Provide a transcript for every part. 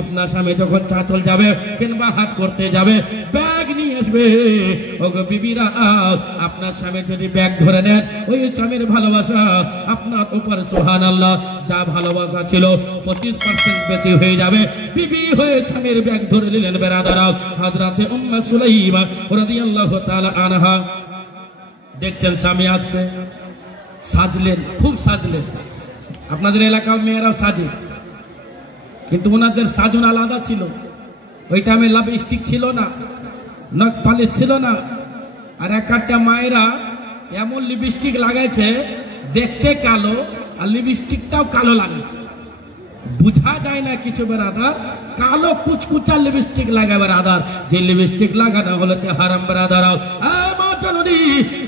আপনার স্বামী যখন চাঁচল যাবে কিংবা হাত করতে যাবে ব্যাগ নিয়ে আসবে। ওগো বিবিরা, আপনার স্বামী যদি ব্যাগ ধরে নেন, ওই স্বামীর ভালোবাসা আপনার উপর সুবহানাল্লাহ যা ভালোবাসা ছিল 25% বেশি হয়ে যাবে। বিবি হয়ে স্বামীর ব্যাগ ধরে নিলেন। বেরাদারা, হযরতে উম্মে সুলাইমা রাদিয়াল্লাহু তাআলা আনহা দেখছেন স্বামী আসছে, সাজলেন, খুব সাজলেন। আপনাদের এলাকার মেয়েরাও সাজে, কিন্তু ওনাদের সাজন আলাদা ছিল। ওই টাইমে লিপস্টিক ছিল না, নখ পালিশ ছিল না। আর একটা মায়েরা এমন লিপস্টিক লাগাইছে দেখতে কালো, আর লিপস্টিকটাও কালো লাগাইছে, বুঝা যায় না কিছু। বেরাদার, কালো কুচকুচা লিপস্টিক লাগায় বেরাদার, যে লিপস্টিক লাগানো হলেছে হারাম। বেরাদার,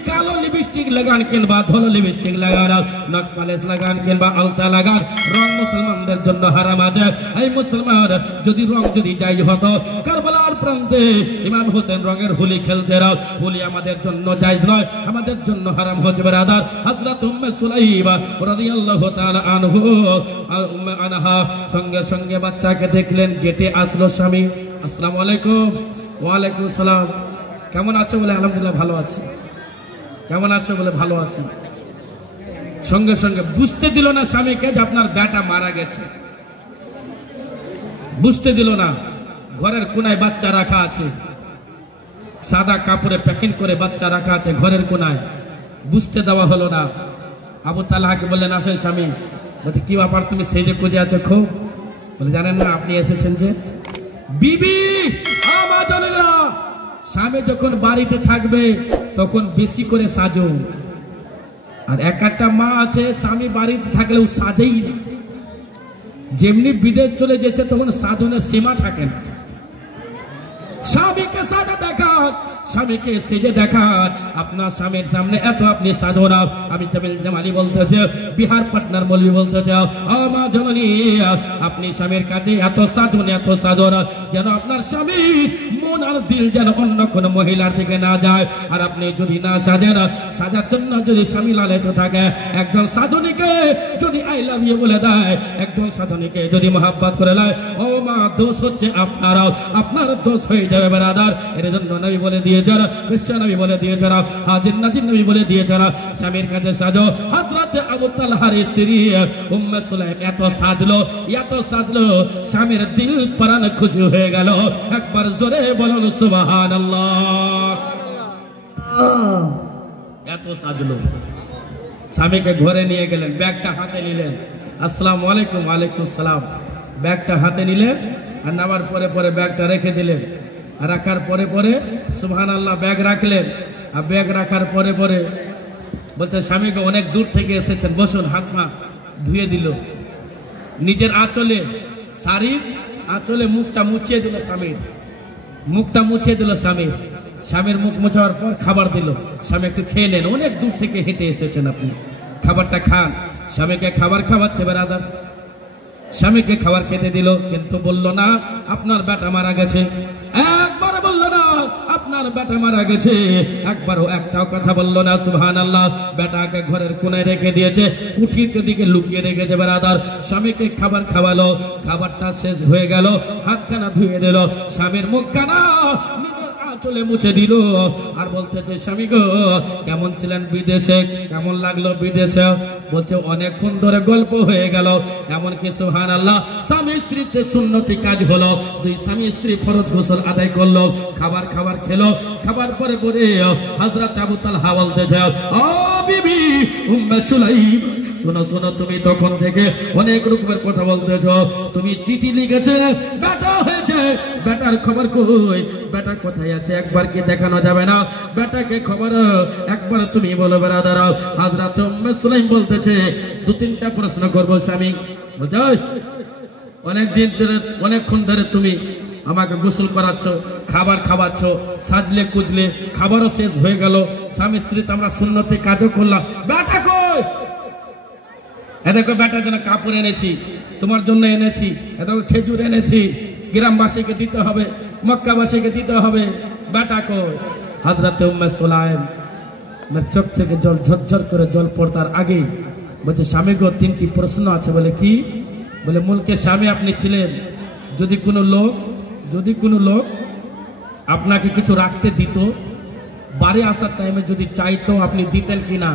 কালো লিপস্টিক লাগান কিংবা ধলো লিপস্টিক লাগান, নখ পালিশ লাগান কিংবা আলতা লাগান, রং মুসলমানদের জন্য হারাম আছে। এই মুসলমান যদি রং যদি যাই হতো, কারবালার প্রান্তে ইমাম হোসেন রঙের হোলি খেলতে রাও, হোলি আমাদের জন্য জায়েজ নয়, আমাদের জন্য হারাম হচ্ছে। বেরাদার, হযরত উম্মে সুলাইমা রাদিয়াল্লাহু তাআলা আনহা সঙ্গে সঙ্গে বাচ্চাকে দেখলেন। গেটে আসলো স্বামী, আসসালামু আলাইকুম। ওয়ালাইকুম আসসালাম। কেমন আছো? বলে আলহামদুলিল্লাহ ভালো আছি। কেমন আছো? বলে ভালো আছি। সঙ্গে সঙ্গে বুঝতে দিল না স্বামীকে যে আপনার বেটা মারা গেছে, বুঝতে দিল না। ঘরের কোনায় বাচ্চা রাখা আছে, সাদা কাপড়ে প্যাকিং করে বাচ্চা রাখা আছে ঘরের কোনায়, বুঝতে দেওয়া হলো না। আবু তালহাকে বললেন, আসেন স্বামী। বলতে, কি ব্যাপার, তুমি সেজে কুজে আছো খুব? বলে, জানেন না আপনি এসেছেন যে? বিবি, আমাদেররা স্বামী যখন বাড়িতে থাকবে তখন বেশি করে সাজো। আর একটা মা আছে, স্বামী বাড়িতে থাকলেও সাজেই না। যেমনি বিদেশ চলে যেছে তখন সাজনের সীমা থাকে না। স্বামীকে সাজা দেখান, স্বামীকে সেজে দেখান। আপনার স্বামীর সামনে এত আপনি সাজো না। আমি জামিল জামালি বলতেছে, বিহার পাটনার মৌলভী বলতেছে, মা জননী, আপনি স্বামীর কাছে এত সাজুন, এত সাজুন যেন আপনার স্বামী মন আর দিল যেন অন্য কোনো মহিলার দিকে না যায়। আর আপনি যদি না সাজেন, সাজার জন্য যদি স্বামী লালিত থাকে, একজন সাজনীকে যদি আই লাভ ইউ বলে দেয়, একজন সাজনীকে যদি মহাব্বত করে দেয়, ও মা, দোষ হচ্ছে আপনারাও, আপনার দোষ হয়ে যাবে বেরাদার। এর জন্য নবী বলে দিয়েছেন, বিশ্ব নবী বলে দিয়েছেন, হাজির নাজির নবী বলে দিয়েছেন, স্বামীর কাছে সাজো। হযরত আবু তালহার স্ত্রী উম্মে সুলাইম এত সাজলো, এত সাজলো, স্বামীর দিল প্রাণ খুশি হয়ে গেল। একবার জোরে বলুন সুবহানাল্লাহ। এত সাজলো, স্বামীকে ঘরে নিয়ে গেলেন, ব্যাগটা হাতে নিলেন, আসসালামু আলাইকুম। ওয়ালাইকুম সালাম। ব্যাগটা হাতে নিলেন, আর নামার পরে পরে ব্যাগটা রেখে দিলেন। আর রাখার পরে পরে সুবহানাল্লাহ ব্যাগ রাখলেন। আর ব্যাগ রাখার পরে পরে বলছে, স্বামীকে অনেক দূর থেকে এসেছেন, বসুন। হাত পা ধুয়ে দিল, নিজের আঁচলে, শাড়ির আঁচলে মুখটা মুছিয়ে দিল স্বামীর, মুখটা মুছিয়ে দিল স্বামীর। স্বামীর মুখ মোছাবার পর খাবার দিল। স্বামী, একটু খেয়ে নেন, অনেক দূর থেকে হেঁটে এসেছেন আপনি, খাবারটা খান। স্বামীকে খাবার খাওয়াচ্ছে বেরাদার। স্বামীকে খাবার খেতে দিল, কিন্তু বলল না আপনার বেটা মারা গেছে। একবার বলল না আপনার বেটা মারা গেছে, একবারও একটাও কথা বলল না। সুবহানাল্লাহ। বেটাকে ঘরের কোনায় রেখে দিয়েছে, কুঠির দিকে লুকিয়ে রেখেছে বেরাদার। স্বামীকে খাবার খাওয়ালো, খাবারটা শেষ হয়ে গেল, হাতখানা ধুয়ে দিল, স্বামীর মুখখানা চলে মুছে দিল। আর বলতেছে, স্বামী গো, কেমন ছিলেন বিদেশে, কেমন লাগলো বিদেশে? বলছে, অনেকক্ষণ ধরে গল্প হয়ে গেল। এমনকি সুবহানাল্লাহ স্বামী স্ত্রীতে সুন্নতি কাজ হলো, দুই স্বামী স্ত্রী ফরজ গোসল আদায় করলো, খাবার খেলো। খাবার পরে পরে হযরত আবু তালহা বলতেছে, ও বিবি উম্মে সুলাইম, শোনো শোনো, তুমি তখন থেকে অনেক রকমের কথা বলতেছ। তুমি চিঠি লিখেছে, বেটা হয়েছে, বেটার খবর কই? বেটা কোথায় আছে একবার কি দেখানো যাবে না? বেটাকে খবর একবার তুমি বলো বেরাদার। হযরত উম্মে সুলাইম বলতেছে, দু তিনটা প্রশ্ন করবো স্বামী। বলছে, অনেকদিন ধরে, অনেকক্ষণ ধরে তুমি আমাকে গোসল করাচ্ছ, খাবার খাওয়াচ্ছ, সাজলে কুজলে, খাবারও শেষ হয়ে গেল, স্বামী স্ত্রী তো আমরা সুন্নতি কাজও করলাম, বেটা কই? এদেরকে বেটার জন্য কাপড় এনেছি, তোমার জন্য এনেছি, এদেরকে খেজুর এনেছি, গ্রামবাসীকে দিতে হবে, মক্কাবাসীকে দিতে হবে, বেটা কই? হযরত উম্মে সুলাইম চোখ থেকে জল ঝরঝর করে জল পড়তার আগেই বলছে, স্বামী গো, তিনটি প্রশ্ন আছে। বলে, কি? বলে, মুলকে স্বামী আপনি ছিলেন, যদি কোনো লোক আপনাকে কিছু রাখতে দিত, বাড়ি আসার টাইমে যদি চাইতো আপনি দিতেন কি না?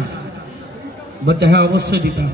বলছে হ্যাঁ অবশ্যই দিতাম।